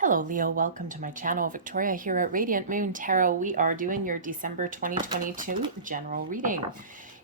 Hello Leo, welcome to my channel. Victoria here at Radiant Moon Tarot. We are doing your December 2022 general reading.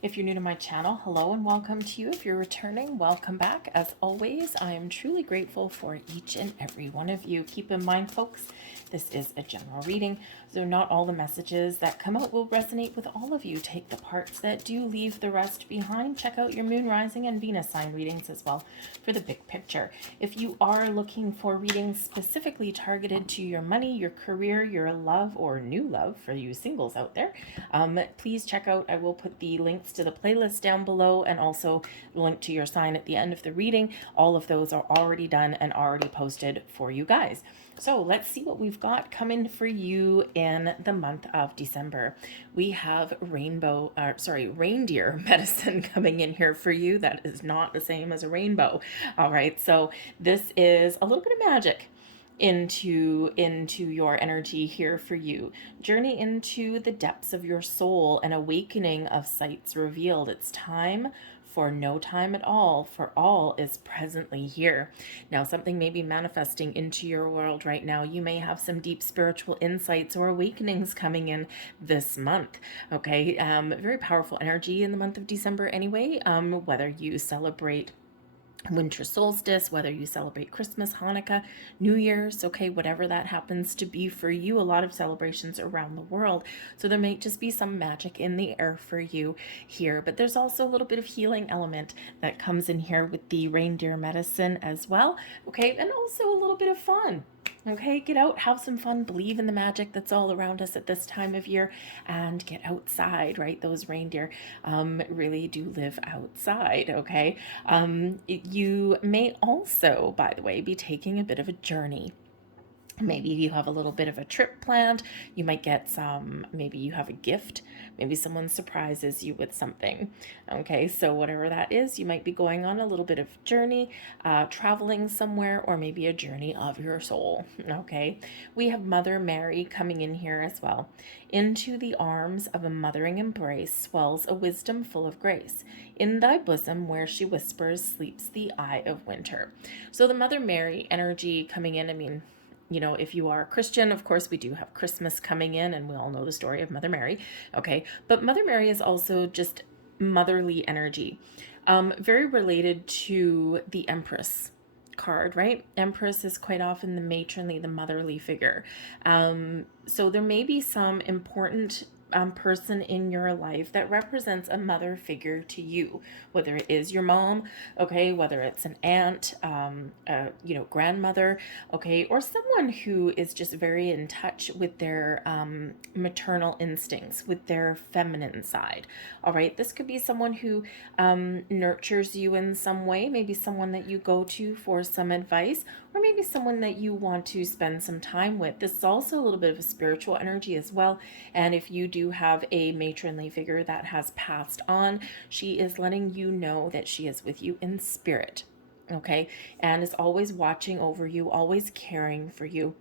If you're new to my channel, hello and welcome to you. If you're returning, welcome back. As always, I am truly grateful for each and every one of you. Keep in mind, folks, this is a general reading, so not all the messages that come out will resonate with all of you. Take the parts that do, leave the rest behind. Check out your moon, rising, and Venus sign readings as well for the big picture. If you are looking for readings specifically targeted to your money, your career, your love, or new love for you singles out there, please check out, I will put the links to the playlist down below and also link to your sign at the end of the reading. All of those are already done and already posted for you guys. So let's see what we've got coming for you in the month of December. We have reindeer medicine coming in here for you. That is not the same as a rainbow. All right, so this is a little bit of magic into your energy here for you. Journey into the depths of your soul, an awakening of sights revealed. It's time for no time at all, for all is presently here. Now, something may be manifesting into your world right now. You may have some deep spiritual insights or awakenings coming in this month. Okay, very powerful energy in the month of December anyway. Whether you celebrate winter solstice, whether you celebrate Christmas, Hanukkah, New Year's, okay, whatever that happens to be for you, a lot of celebrations around the world. So there may just be some magic in the air for you here, but there's also a little bit of healing element that comes in here with the reindeer medicine as well, okay, and also a little bit of fun. Okay, get out, have some fun, believe in the magic that's all around us at this time of year, and get outside, right? Those reindeer really do live outside, okay? You may also, by the way, be taking a bit of a journey. Maybe you have a little bit of a trip planned. You might get maybe you have a gift. Maybe someone surprises you with something. Okay, so whatever that is, you might be going on a little bit of journey, traveling somewhere, or maybe a journey of your soul. Okay, we have Mother Mary coming in here as well. Into the arms of a mothering embrace swells a wisdom full of grace. In thy bosom where she whispers sleeps the eye of winter. So the Mother Mary energy coming in, I mean, you know, if you are a Christian, of course, we do have Christmas coming in, and we all know the story of Mother Mary. Okay, but Mother Mary is also just motherly energy, very related to the Empress card, right? Empress is quite often the matronly, the motherly figure. So there may be some important person in your life that represents a mother figure to you, whether it is your mom, okay, whether it's an aunt, grandmother, okay, or someone who is just very in touch with their maternal instincts, with their feminine side. All right, this could be someone who nurtures you in some way, maybe someone that you go to for some advice, or maybe someone that you want to spend some time with. This is also a little bit of a spiritual energy as well. And if you do have a matronly figure that has passed on, she is letting you know that she is with you in spirit, okay, and is always watching over you, always caring for you,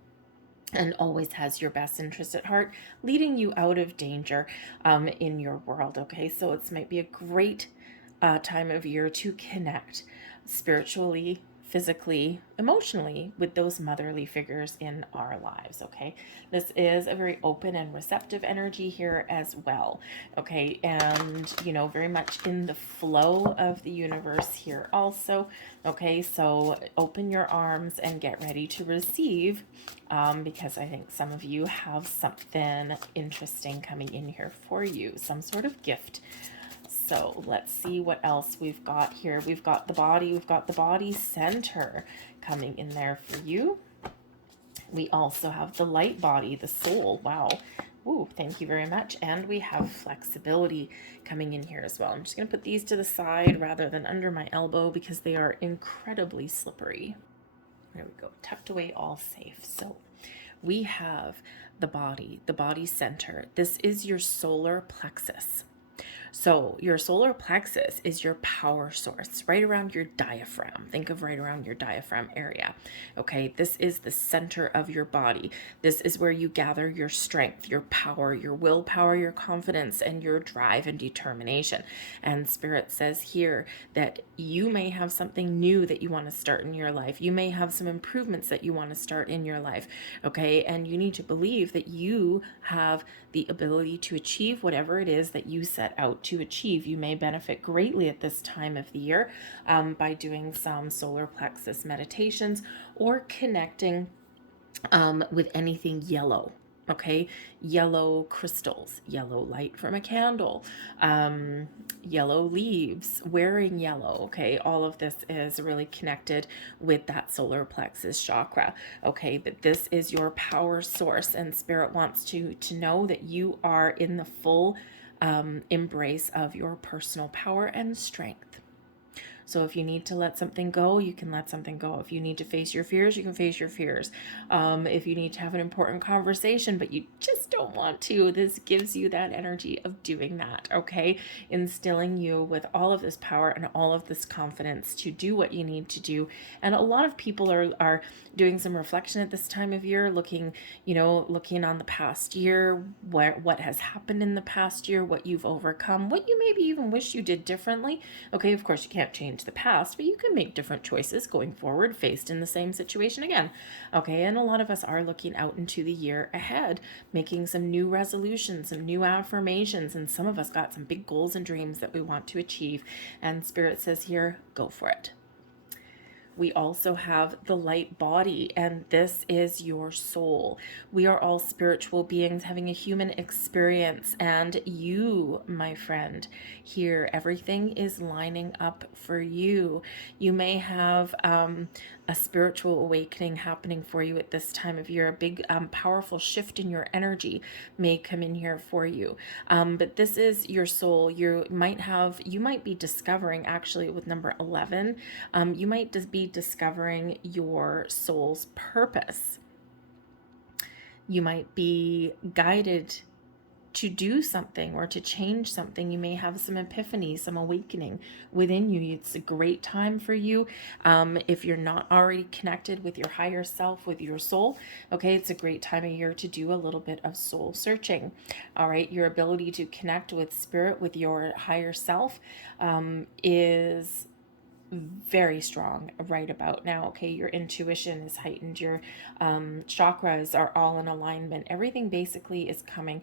and always has your best interest at heart, leading you out of danger in your world, okay? So it might be a great time of year to connect spiritually, physically, emotionally with those motherly figures in our lives, okay? This is a very open and receptive energy here as well, okay? And, you know, very much in the flow of the universe here also, okay? So open your arms and get ready to receive, because I think some of you have something interesting coming in here for you, some sort of gift. So let's see what else we've got here. We've got the body center coming in there for you. We also have the light body, the soul. Wow. Ooh, thank you very much. And we have flexibility coming in here as well. I'm just going to put these to the side rather than under my elbow because they are incredibly slippery. There we go. Tucked away, all safe. So we have the body center. This is your solar plexus. So your solar plexus is your power source, right around your diaphragm. Think of right around your diaphragm area. Okay, this is the center of your body. This is where you gather your strength, your power, your willpower, your confidence, and your drive and determination. And Spirit says here that you may have something new that you want to start in your life. You may have some improvements that you want to start in your life. Okay, and you need to believe that you have the ability to achieve whatever it is that you set out to achieve. You may benefit greatly at this time of the year by doing some solar plexus meditations or connecting with anything yellow. Okay, yellow crystals, yellow light from a candle, yellow leaves, wearing yellow. Okay, all of this is really connected with that solar plexus chakra. Okay, but this is your power source, and Spirit wants to know that you are in the full embrace of your personal power and strength. So if you need to let something go, you can let something go. If you need to face your fears, you can face your fears. If you need to have an important conversation, but you just don't want to, this gives you that energy of doing that, okay? Instilling you with all of this power and all of this confidence to do what you need to do. And a lot of people are doing some reflection at this time of year, looking on the past year, what has happened in the past year, what you've overcome, what you maybe even wish you did differently. Okay, of course you can't change the past, but you can make different choices going forward faced in the same situation again. Okay, and a lot of us are looking out into the year ahead, making some new resolutions, some new affirmations, and some of us got some big goals and dreams that we want to achieve. And Spirit says here, go for it. We also have the light body, and this is your soul. We are all spiritual beings having a human experience, and you, my friend, here, everything is lining up for you. You may have a spiritual awakening happening for you at this time of year. A big, powerful shift in your energy may come in here for you. But this is your soul. You might be discovering, actually, with number 11, you might just be discovering your soul's purpose. You might be guided to do something or to change something. You may have some epiphany, some awakening within you. It's a great time for you. If you're not already connected with your higher self, with your soul, okay, it's a great time of year to do a little bit of soul searching. All right, your ability to connect with spirit, with your higher self, is very strong right about now. Okay, your intuition is heightened, your chakras are all in alignment. Everything basically is coming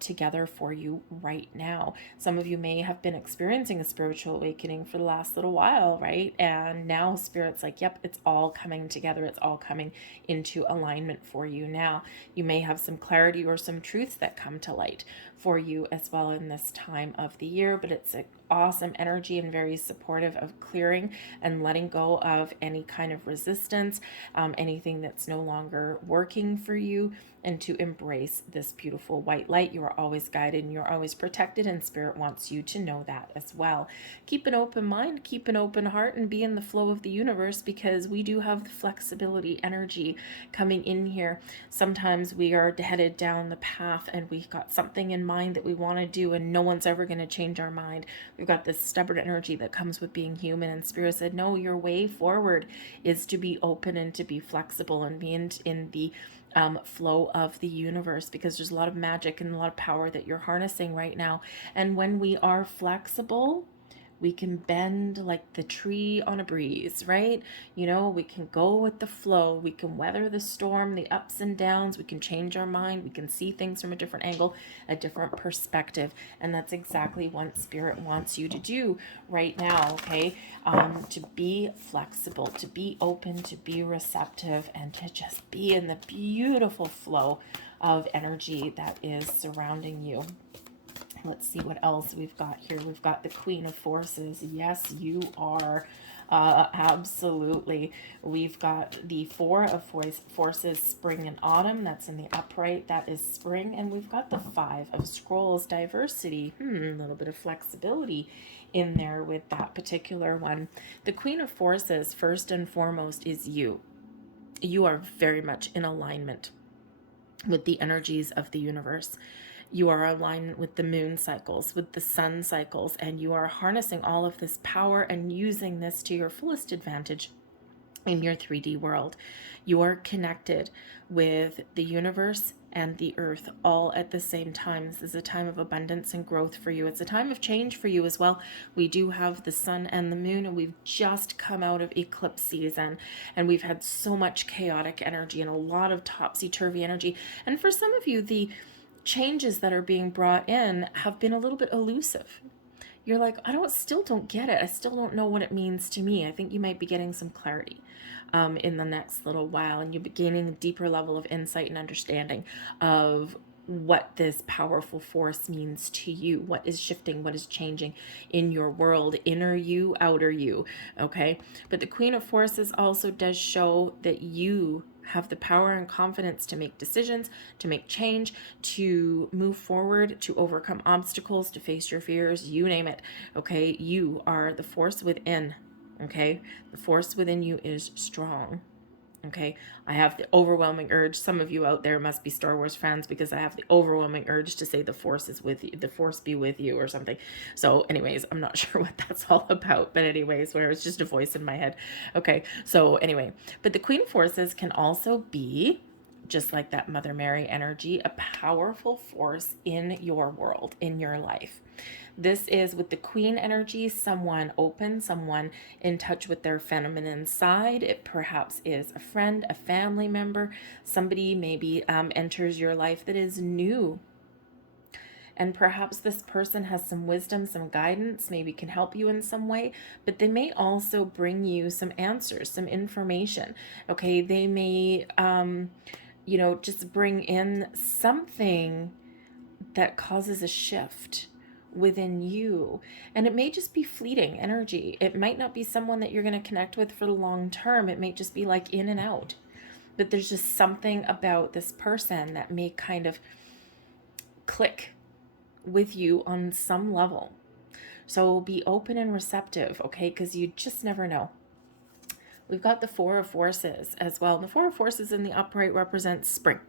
together for you right now. Some of you may have been experiencing a spiritual awakening for the last little while, right? And now Spirit's like, yep, it's all coming together. It's all coming into alignment for you now. You may have some clarity or some truths that come to light for you as well in this time of the year, but it's an awesome energy and very supportive of clearing and letting go of any kind of resistance, anything that's no longer working for you, and to embrace this beautiful white light. You are always guided and you're always protected, and Spirit wants you to know that as well. Keep an open mind, keep an open heart, and be in the flow of the universe, because we do have the flexibility energy coming in here. Sometimes we are headed down the path and we've got something in mind that we want to do, and no one's ever going to change our mind. We've got this stubborn energy that comes with being human, and Spirit said, no, your way forward is to be open and to be flexible and be in the flow of the universe, because there's a lot of magic and a lot of power that you're harnessing right now. And when we are flexible, we can bend like the tree on a breeze, right? We can go with the flow. We can weather the storm, the ups and downs. We can change our mind. We can see things from a different angle, a different perspective. And that's exactly what Spirit wants you to do right now, okay? To be flexible, to be open, to be receptive, and to just be in the beautiful flow of energy that is surrounding you. Let's see what else we've got here. We've got the Queen of Forces. Yes, you are. Absolutely. We've got the Four of Forces, spring and autumn. That's in the upright. That is spring. And we've got the Five of Scrolls, diversity. A little bit of flexibility in there with that particular one. The Queen of Forces, first and foremost, is you. You are very much in alignment with the energies of the universe. You are aligned with the moon cycles, with the sun cycles, and you are harnessing all of this power and using this to your fullest advantage in your 3D world. You are connected with the universe and the earth all at the same time. This is a time of abundance and growth for you. It's a time of change for you as well. We do have the sun and the moon, and we've just come out of eclipse season, and we've had so much chaotic energy and a lot of topsy-turvy energy. And for some of you, the changes that are being brought in have been a little bit elusive. You're like, still don't get it. I still don't know what it means to me. I think you might be getting some clarity in the next little while, and you'll be gaining a deeper level of insight and understanding of what this powerful force means to you, what is shifting, what is changing in your world, inner you, outer you, okay? But the Queen of Forces also does show that you have the power and confidence to make decisions, to make change, to move forward, to overcome obstacles, to face your fears, you name it, okay? You are the force within, okay? The force within you is strong, okay? I have the overwhelming urge. Some of you out there must be Star Wars fans, because I have the overwhelming urge to say the force is with you, the force be with you or something. So anyways, I'm not sure what that's all about, but anyways, where it's just a voice in my head. Okay, so anyway, but the Queen of Forces can also be, just like that Mother Mary energy, a powerful force in your world, in your life. This is, with the Queen energy, someone open, someone in touch with their feminine side. It perhaps is a friend, a family member, somebody maybe enters your life that is new. And perhaps this person has some wisdom, some guidance, maybe can help you in some way, but they may also bring you some answers, some information. Okay, they may, just bring in something that causes a shift within you. And it may just be fleeting energy. It might not be someone that you're going to connect with for the long term. It may just be like in and out. But there's just something about this person that may kind of click with you on some level. So be open and receptive, okay? Because you just never know. We've got the Four of Forces as well. And the Four of Forces in the upright represents spring.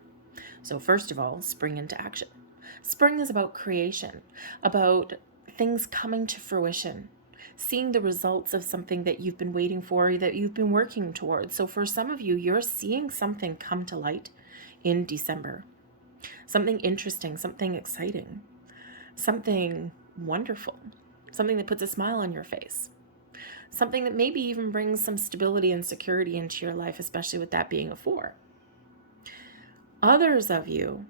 So first of all, spring into action. Spring is about creation, about things coming to fruition, seeing the results of something that you've been waiting for, that you've been working towards. So for some of you, you're seeing something come to light in December. Something interesting, something exciting, something wonderful, something that puts a smile on your face, something that maybe even brings some stability and security into your life, especially with that being a 4. Others of you,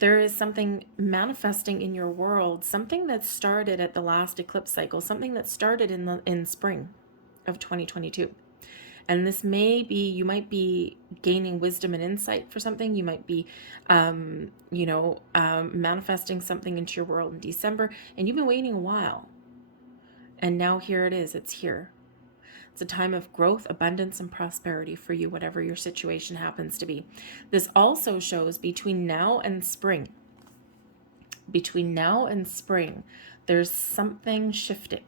there is something manifesting in your world, something that started at the last eclipse cycle, something that started in spring of 2022. And this may be, you might be gaining wisdom and insight for something. You might be, manifesting something into your world in December, and you've been waiting a while. And now here it is, it's here. It's a time of growth, abundance, and prosperity for you, whatever your situation happens to be. This also shows between now and spring, there's something shifting.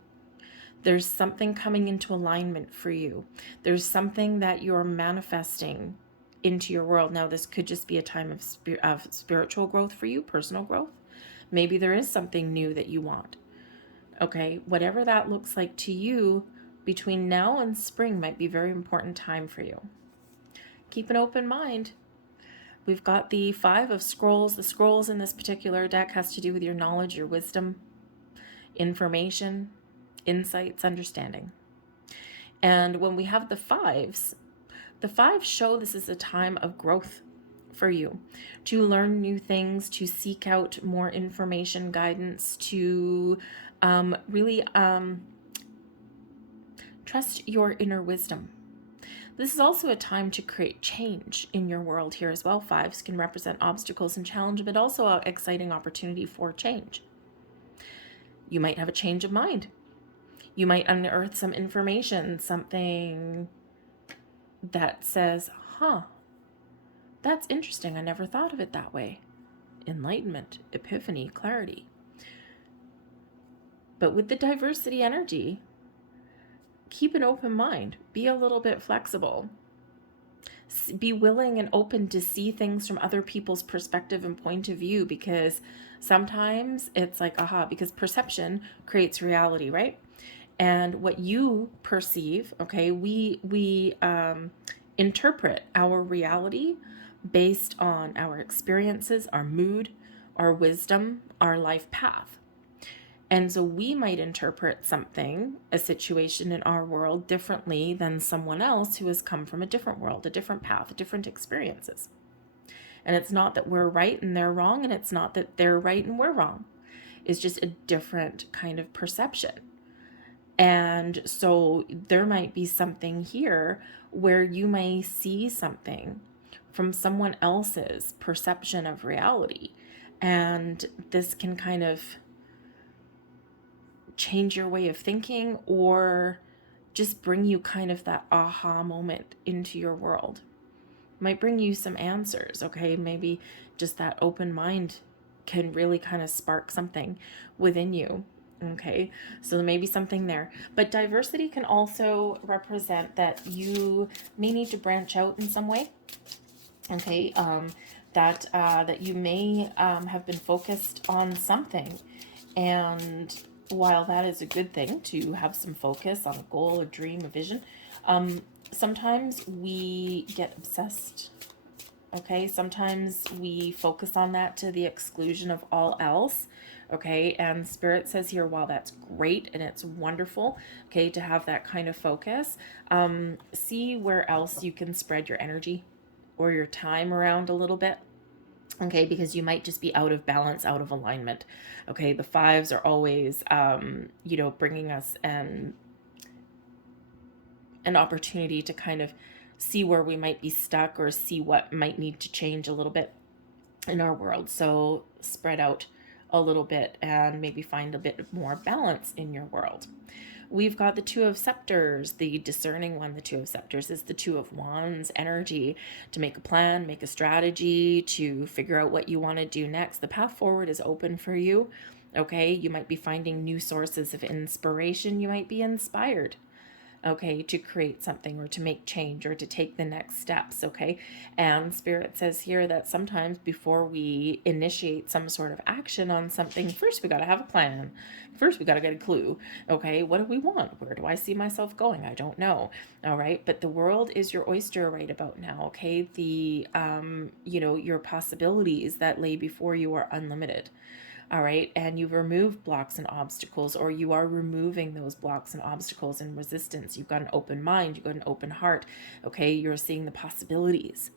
There's something coming into alignment for you. There's something that you're manifesting into your world. Now, this could just be a time of spiritual growth for you, personal growth. Maybe there is something new that you want. Okay, whatever that looks like to you, between now and spring might be a very important time for you. Keep an open mind. We've got the 5 of scrolls. The scrolls in this particular deck has to do with your knowledge, your wisdom, information, insights, understanding. And when we have the 5s, the 5s show this is a time of growth for you, to learn new things, to seek out more information, guidance, to really trust your inner wisdom. This is also a time to create change in your world here as well. 5s can represent obstacles and challenge, but also an exciting opportunity for change. You might have a change of mind. You might unearth some information, something that says, that's interesting. I never thought of it that way. Enlightenment, epiphany, clarity. But with the diversity energy, keep an open mind. Be a little bit flexible. Be willing and open to see things from other people's perspective and point of view, because sometimes it's like, aha, because perception creates reality, right? And what you perceive, okay, we interpret our reality based on our experiences, our mood, our wisdom, our life path. And so we might interpret something, a situation in our world, differently than someone else who has come from a different world, a different path, different experiences. And it's not that we're right and they're wrong, and it's not that they're right and we're wrong. It's just a different kind of perception. And so there might be something here where you may see something from someone else's perception of reality. And this can kind of change your way of thinking, or just bring you kind of that aha moment into your world. Might bring you some answers, okay? Maybe just that open mind can really kind of spark something within you. Okay, so there may be something there. But diversity can also represent that you may need to branch out in some way. Okay, that you may have been focused on something, and while that is a good thing to have some focus on a goal, a dream, a vision, sometimes we get obsessed. Okay, sometimes we focus on that to the exclusion of all else. Okay, and Spirit says here, while that's great and it's wonderful, okay, to have that kind of focus, see where else you can spread your energy or your time around a little bit. Okay, because you might just be out of balance, out of alignment. Okay, the fives are always, bringing us an opportunity to kind of see where we might be stuck, or see what might need to change a little bit in our world. So spread out a little bit and maybe find a bit more balance in your world. We've got the Two of Scepters, the discerning one. The Two of Scepters is the Two of Wands energy, to make a plan, make a strategy, to figure out what you want to do next. The path forward is open for you. Okay, you might be finding new sources of inspiration. You might be inspired, okay, to create something or to make change or to take the next steps, okay? And Spirit says here that sometimes before we initiate some sort of action on something, first we got to have a plan. First we got to get a clue, okay? What do we want? Where do I see myself going? I don't know, all right? But the world is your oyster right about now, okay? The, your possibilities that lay before you are unlimited. All right, and you've removed blocks and obstacles, or you are removing those blocks and obstacles and resistance. You've got an open mind, you've got an open heart. Okay, you're seeing the possibilities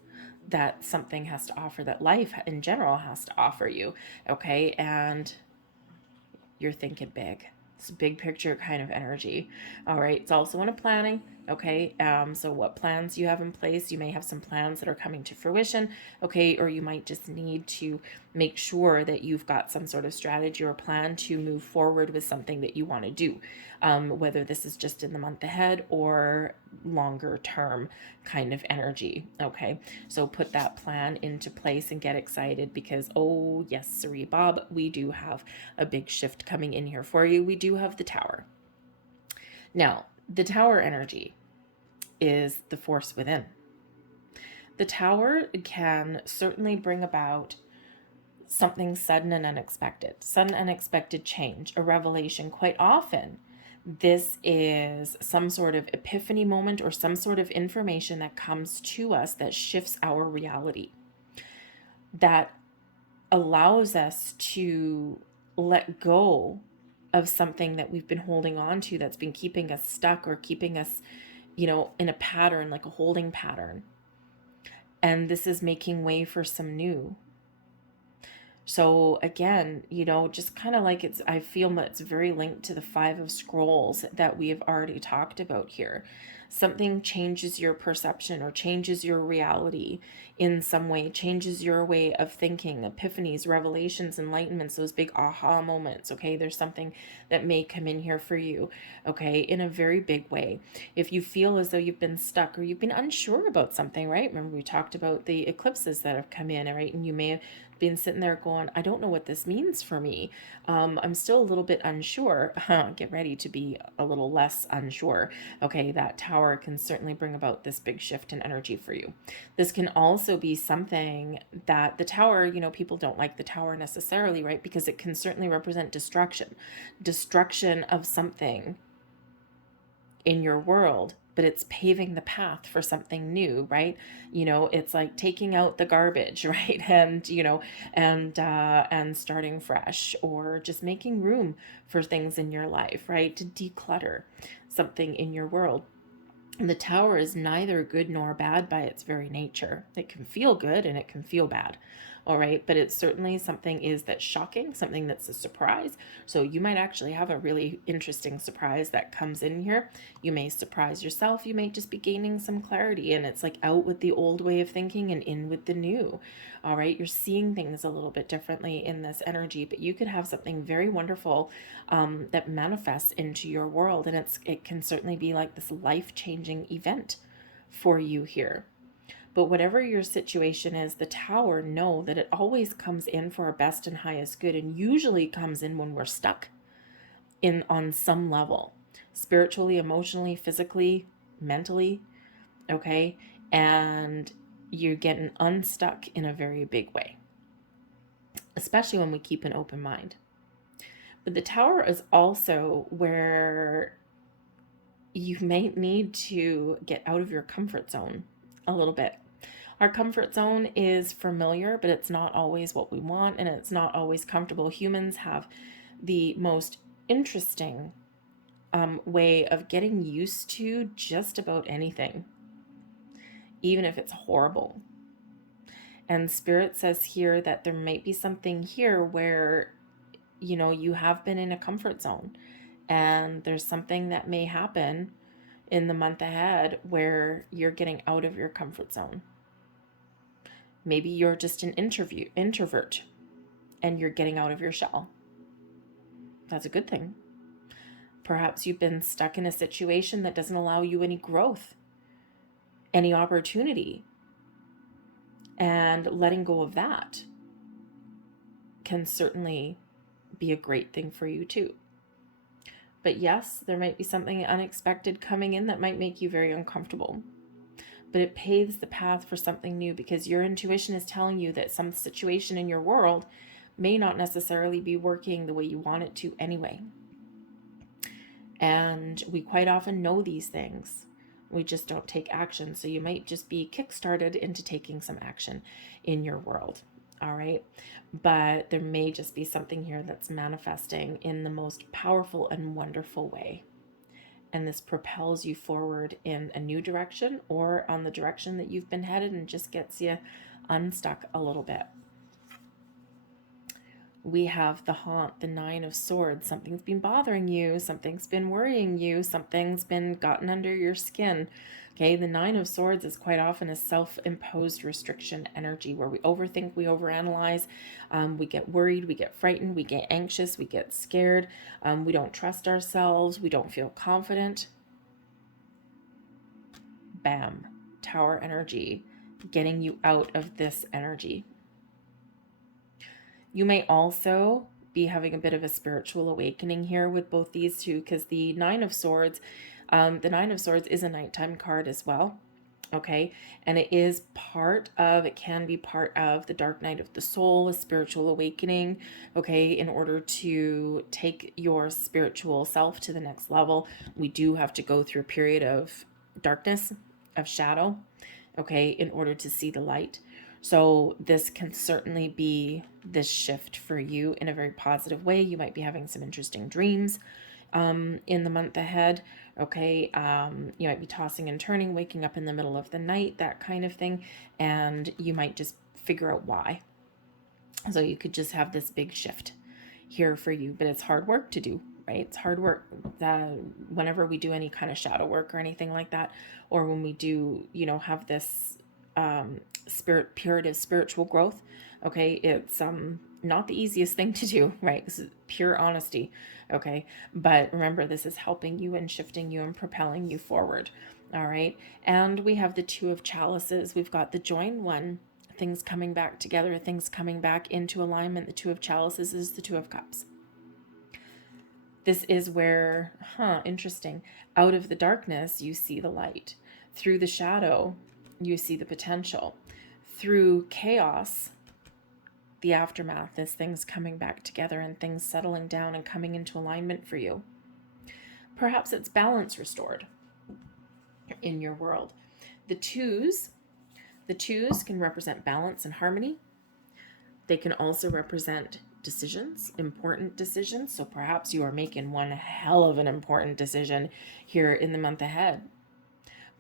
that something has to offer, that life in general has to offer you. Okay, and you're thinking big. It's a big picture kind of energy. All right, it's also in a planning. Okay, so what plans you have in place? You may have some plans that are coming to fruition. Okay, or you might just need to make sure that you've got some sort of strategy or plan to move forward with something that you want to do, whether this is just in the month ahead or longer term kind of energy. Okay, so put that plan into place and get excited, because oh yes, Siri Bob, we do have a big shift coming in here for you. We do have the Tower. Now, the Tower energy is the force within. The Tower can certainly bring about something sudden and unexpected change, a revelation. Quite often, this is some sort of epiphany moment or some sort of information that comes to us that shifts our reality, that allows us to let go of something that we've been holding on to, that's been keeping us stuck or keeping us, in a pattern, like a holding pattern. And this is making way for some new. So again, just kind of like I feel that it's very linked to the Five of Scrolls that we have already talked about here. Something changes your perception or changes your reality in some way, changes your way of thinking, epiphanies, revelations, enlightenments, those big aha moments. Okay, there's something that may come in here for you, okay, in a very big way. If you feel as though you've been stuck or you've been unsure about something, right? Remember we talked about the eclipses that have come in, right? And you may have been sitting there going, I don't know what this means for me. I'm still a little bit unsure. Get ready to be a little less unsure. Okay, that Tower Tower can certainly bring about this big shift in energy for you. This can also be something that the Tower, people don't like the Tower necessarily, right? Because it can certainly represent destruction of something in your world, but it's paving the path for something new, right? It's like taking out the garbage, right? And starting fresh, or just making room for things in your life, right? To declutter something in your world. And the Tower is neither good nor bad by its very nature. It can feel good and it can feel bad. All right. But it's certainly something that's shocking, something that's a surprise. So you might actually have a really interesting surprise that comes in here. You may surprise yourself. You may just be gaining some clarity, and it's like out with the old way of thinking and in with the new. All right. You're seeing things a little bit differently in this energy, but you could have something very wonderful that manifests into your world. And it can certainly be like this life-changing event for you here. But whatever your situation is, the Tower, know that it always comes in for our best and highest good, and usually comes in when we're stuck on some level, spiritually, emotionally, physically, mentally, okay? And you're getting unstuck in a very big way, especially when we keep an open mind. But the Tower is also where you may need to get out of your comfort zone a little bit. Our comfort zone is familiar, but it's not always what we want, and it's not always comfortable. Humans have the most interesting way of getting used to just about anything, even if it's horrible. And Spirit says here that there might be something here where, you have been in a comfort zone, and there's something that may happen in the month ahead where you're getting out of your comfort zone. Maybe you're just an introvert and you're getting out of your shell. That's a good thing. Perhaps you've been stuck in a situation that doesn't allow you any growth, any opportunity. And letting go of that can certainly be a great thing for you too. But yes, there might be something unexpected coming in that might make you very uncomfortable. But it paves the path for something new, because your intuition is telling you that some situation in your world may not necessarily be working the way you want it to anyway. And we quite often know these things. We just don't take action. So you might just be kickstarted into taking some action in your world. All right. But there may just be something here that's manifesting in the most powerful and wonderful way. And this propels you forward in a new direction, or on the direction that you've been headed, and just gets you unstuck a little bit. We have the Haunt, the Nine of Swords. Something's been bothering you. Something's been worrying you. Something's been gotten under your skin. Okay, the Nine of Swords is quite often a self-imposed restriction energy where we overthink, we overanalyze, we get worried, we get frightened, we get anxious, we get scared, we don't trust ourselves, we don't feel confident. Bam, Tower energy, getting you out of this energy. You may also be having a bit of a spiritual awakening here with both these two, because the Nine of Swords is a nighttime card as well. Okay. And it can be part of the dark night of the soul, a spiritual awakening. Okay. In order to take your spiritual self to the next level, we do have to go through a period of darkness, of shadow. Okay. In order to see the light. So this can certainly be this shift for you in a very positive way. You might be having some interesting dreams in the month ahead. Okay. You might be tossing and turning, waking up in the middle of the night, that kind of thing. And you might just figure out why. So you could just have this big shift here for you, but it's hard work to do, right? It's hard work. Whenever we do any kind of shadow work or anything like that, or when we do, have this period of spiritual growth, okay, it's not the easiest thing to do, right? This is pure honesty, okay? But remember, this is helping you and shifting you and propelling you forward, all right? And we have the Two of Chalices. We've got the joined one, things coming back together, things coming back into alignment. The Two of Chalices is the Two of Cups. This is where, interesting, out of the darkness, you see the light. Through the shadow, you see the potential. Through chaos, the aftermath is things coming back together and things settling down and coming into alignment for you. Perhaps it's balance restored in your world. The twos can represent balance and harmony. They can also represent decisions, important decisions. So perhaps you are making one hell of an important decision here in the month ahead.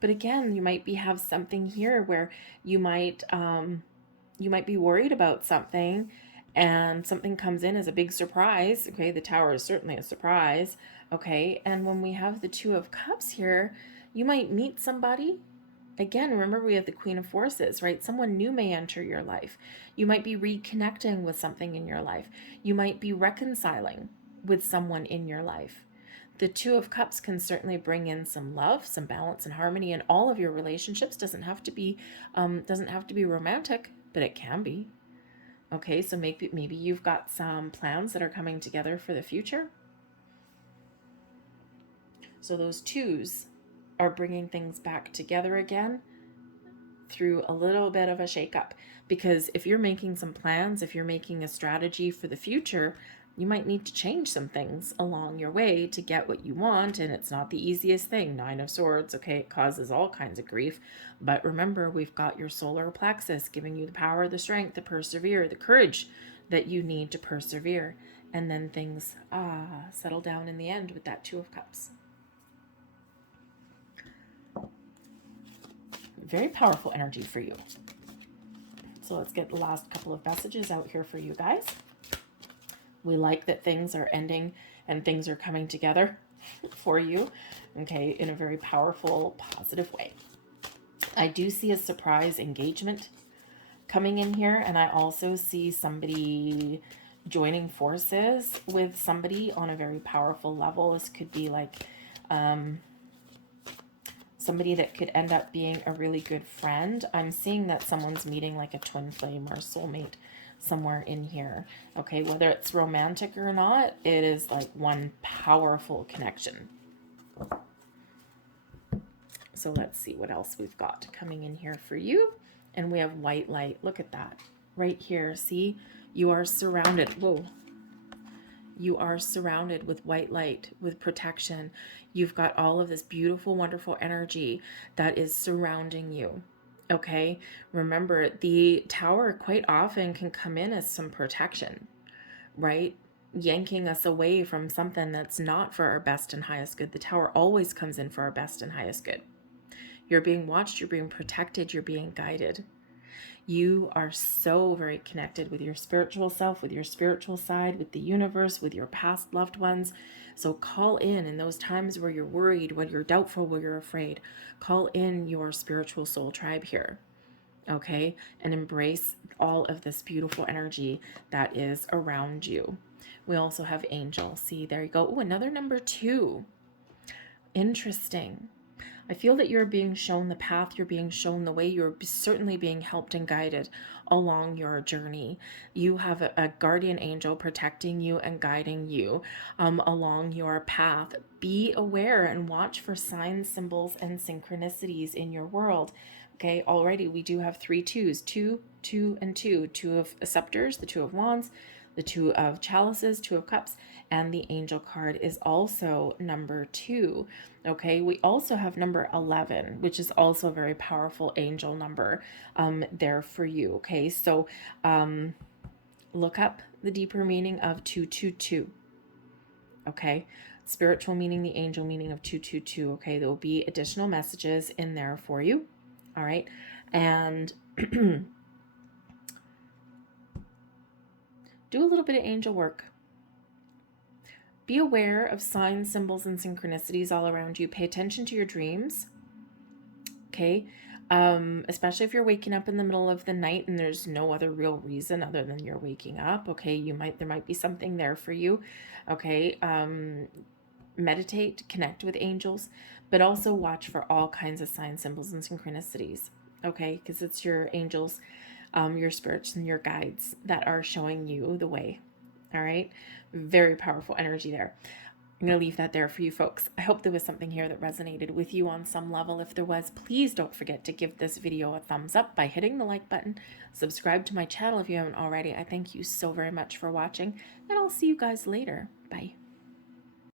But again, you might have something here where you might be worried about something and something comes in as a big surprise. Okay, the Tower is certainly a surprise. Okay, and when we have the Two of Cups here, you might meet somebody. Again, remember we have the Queen of Forces, right? Someone new may enter your life. You might be reconnecting with something in your life. You might be reconciling with someone in your life. The Two of Cups can certainly bring in some love, some balance and harmony in all of your relationships. Doesn't have to be romantic, but it can be. Okay, so maybe you've got some plans that are coming together for the future. So those twos are bringing things back together again through a little bit of a shakeup. Because if you're making some plans, if you're making a strategy for the future, you might need to change some things along your way to get what you want. And it's not the easiest thing. Nine of Swords, okay, it causes all kinds of grief. But remember, we've got your solar plexus giving you the power, the strength, the persevere, the courage that you need to persevere. And then things settle down in the end with that Two of Cups. Very powerful energy for you. So let's get the last couple of messages out here for you guys. We like that things are ending and things are coming together for you, okay, in a very powerful, positive way. I do see a surprise engagement coming in here, and I also see somebody joining forces with somebody on a very powerful level. This could be like somebody that could end up being a really good friend. I'm seeing that someone's meeting like a twin flame or a soulmate somewhere in here. Okay, whether it's romantic or not, it is like one powerful connection. So let's see what else we've got coming in here for you. And we have white light. Look at that. Right here. See, you are surrounded. Whoa. You are surrounded with white light, with protection. You've got all of this beautiful, wonderful energy that is surrounding you. Okay, remember, the Tower quite often can come in as some protection, right? Yanking us away from something that's not for our best and highest good. The Tower always comes in for our best and highest good. You're being watched, you're being protected, you're being guided. You are so very connected with your spiritual self, with your spiritual side, with the universe, with your past loved ones. So call in those times where you're worried, when you're doubtful, where you're afraid. Call in your spiritual soul tribe here, okay? And embrace all of this beautiful energy that is around you. We also have angel. See, there you go. Oh, another number 2. Interesting. I feel that you're being shown the path, you're being shown the way, you're certainly being helped and guided along your journey. You have a guardian angel protecting you and guiding you along your path. Be aware and watch for signs, symbols, and synchronicities in your world. Okay, already we do have 3 twos, 2, 2, and 2. 2 of scepters, the 2 of wands, the 2 of chalices, 2 of cups, and the angel card is also number 2. Okay, we also have number 11, which is also a very powerful angel number there for you. Okay, so look up the deeper meaning of 222. Okay, spiritual meaning, the angel meaning of 222. Okay, there will be additional messages in there for you. All right, and do a little bit of angel work. Be aware of signs, symbols, and synchronicities all around you. Pay attention to your dreams, okay? Especially if you're waking up in the middle of the night and there's no other real reason other than you're waking up, okay? There might be something there for you, okay? Meditate, connect with angels, but also watch for all kinds of signs, symbols, and synchronicities, okay? Because it's your angels, your spirits, and your guides that are showing you the way. All right, very powerful energy there. I'm going to leave that there for you folks. I hope there was something here that resonated with you on some level. If there was, please don't forget to give this video a thumbs up by hitting the like button. Subscribe to my channel if you haven't already. I thank you so very much for watching, and I'll see you guys later. Bye.